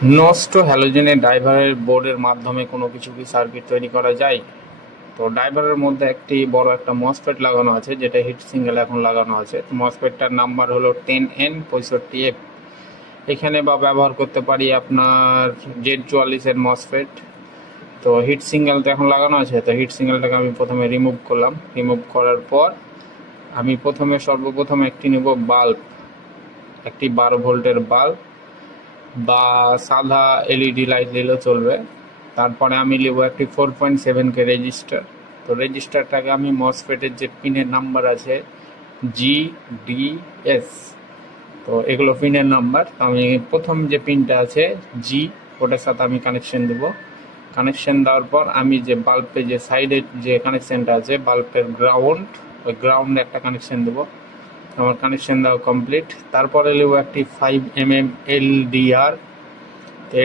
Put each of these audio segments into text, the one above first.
নষ্ট হ্যালোজেনের ড্রাইভারের বোর্ডের মাধ্যমে কোনো কিছু কি সার্কিট তৈরি করা যায়? তো ড্রাইভারের মধ্যে একটি বড় একটা মসফেট লাগানো আছে, যেটা হিট সিঙ্গেল এখন লাগানো আছে। তো মসফেটটার নাম্বার হলো 10N65F। এখানে বা ব্যবহার করতে পারি আপনার Z44 এর মসফেট। তো হিট সিঙ্গেল তো এখন লাগানো আছে, তো হিট সিঙ্গেলটাকে আমি প্রথমে রিমুভ করলাম। রিমুভ করার পর আমি সর্বপ্রথম একটি নেব বাল্ব, একটি 12 ভোল্টের বাল্ব বা সাদা এলইডি লাইট নিলেও চলবে। তারপরে আমি নেব একটি 4.7K রেজিস্টার। তো রেজিস্টারটাকে আমি মসফেটের যে পিনের নাম্বার আছে GDS, তো এগুলো পিনের নাম্বার। তো আমি প্রথম যে পিনটা আছে জি, ওটার সাথে আমি কানেকশন দেব। কানেকশন দেওয়ার পর আমি যে বাল্বের যে সাইডের যে কানেকশনটা আছে বাল্বের গ্রাউন্ড, ওই গ্রাউন্ডে একটা কানেকশন দেবো। আমার কানেকশন দেওয়া কমপ্লিট। তারপরে নেব একটি 5mm LDR।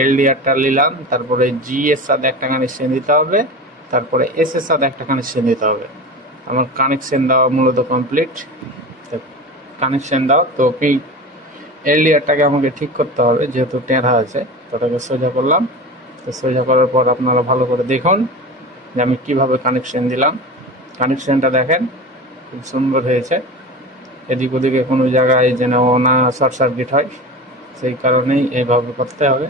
এলডিআরটা নিলাম, তারপরে জি এর সাথে একটা কানেকশন দিতে হবে, তারপরে এস এর সাথে একটা কানেকশন দিতে হবে। আমার কানেকশন দেওয়া মূলত কমপ্লিট। কানেকশন দাও তো এলডিআরটাকে আমাকে ঠিক করতে হবে, যেহেতু টেঁড়া আছে। তো ওটাকে সোজা করলাম। তো সোজা করার পর আপনারা ভালো করে দেখুন যে আমি কিভাবে কানেকশন দিলাম। কানেকশনটা দেখেন, খুব সুন্দর হয়েছে। এদিক ওদিকে কোনো জায়গায় যেন না শর্ট সার্কিট হয়, সেই কারণেই এইভাবে করতে হবে।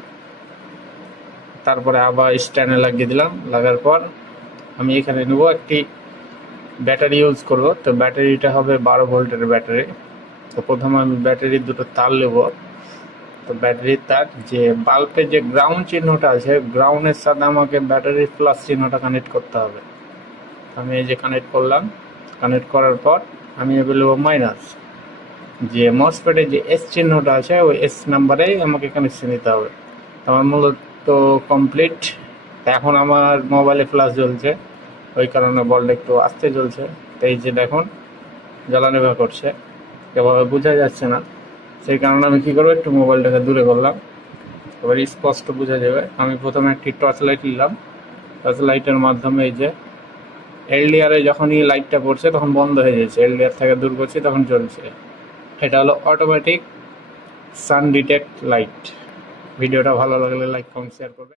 তারপরে আবার স্ট্যান্ডে লাগিয়ে দিলাম। লাগার পর আমি এখানে নেব একটি ব্যাটারি ইউজ করব। তো ব্যাটারিটা হবে 12 ভোল্টের ব্যাটারি। তো প্রথমে আমি ব্যাটারির দুটো তার নেব। তো ব্যাটারির তার যে বাল্বের যে গ্রাউন্ড চিহ্নটা আছে, গ্রাউন্ডের সাথে আমাকে ব্যাটারির প্লাস চিহ্নটা কানেক্ট করতে হবে। আমি এই যে কানেক্ট করলাম। কানেক্ট করার পর আমি এবার নেব মাইনাস। যে মসফেটের যে এস চিহ্নটা আছে, ওই এস নাম্বারেই আমাকে কানেকশন দিতে হবে। আমার মূলত কমপ্লিট। এখন আমার মোবাইলে ফ্ল্যাশ জ্বলছে, ওই কারণে বলটা একটু আস্তে জ্বলছে। তো এই যে দেখুন জ্বালানি ভাব করছে, এভাবে বোঝা যাচ্ছে না। সেই কারণে আমি কী করবো, একটু মোবাইলটাকে দূরে করলাম, এবার স্পষ্ট বোঝা যাবে। আমি প্রথমে একটি টর্চ লাইট নিলাম। টর্চ লাইটের মাধ্যমে এই যে এলডিআরে যখনই লাইটটা পড়ছে তখন বন্ধ হয়ে যাচ্ছে, এলডিআর থেকে দূর করছি তখন জ্বলছে। এটা হলো অটোমেটিক সান ডিটেক্ট লাইট। ভিডিওটা ভালো লাগলে লাইক কমেন্ট শেয়ার করবে।